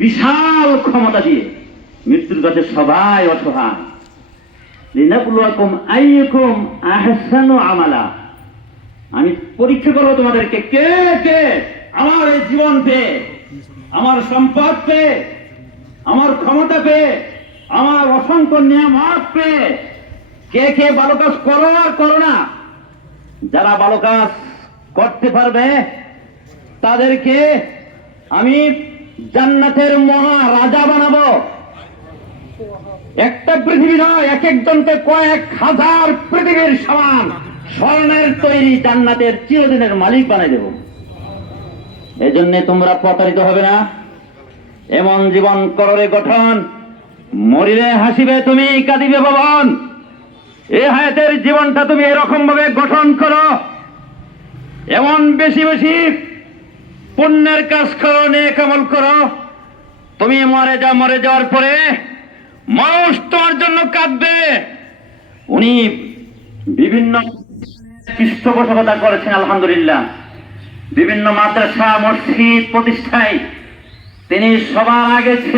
বিশাল ক্ষমতা দিয়ে মৃত্যুর কাছে সবাই অসহায়। লিনাবলুয়াকুম আইয়ুকুম আহসানু আমালা, আমি পরীক্ষা করবো তোমাদেরকে, কে কে আমার এই জীবন পেয়ে, আমার সম্পদ পেয়ে, আমার ক্ষমতা পেয়ে, আমার অসংখ্য নিয়ামত পেয়ে কে কে ভালো কাজ করো আর করো না। যারা ভালো কাজ করতে পারবে তাদেরকে আমি জান্নাতের মহারাজা বানাবো। একটা পৃথিবী নয়, এক একজনকে কয়েক হাজার পৃথিবীর সমান স্বর্ণের তৈরি জান্নাতের চিরদিনের মালিক বানাই দেব। এজন্য তোমরা প্রতারিত হবে না। এমন জীবন কররে গঠন, মরিলে হাসিবে তুমি, কাঁদিবে ভবন। এই হায়াতের জীবনটা তুমি এরকম ভাবে গঠন করো, এমন বেশি বেশি পুণ্যের কাজ করো, নেক আমল করো। তুমি মরে যাওয়ার পরে মানুষ তোমার জন্য কাঁদবে। উনি বিভিন্ন পৃষ্ঠপোষকতা করেছেন আলহামদুলিল্লাহ, বিভিন্ন মাদ্রাসা মসজিদ প্রতিষ্ঠায় তিনি সবার আগে ছিলেন।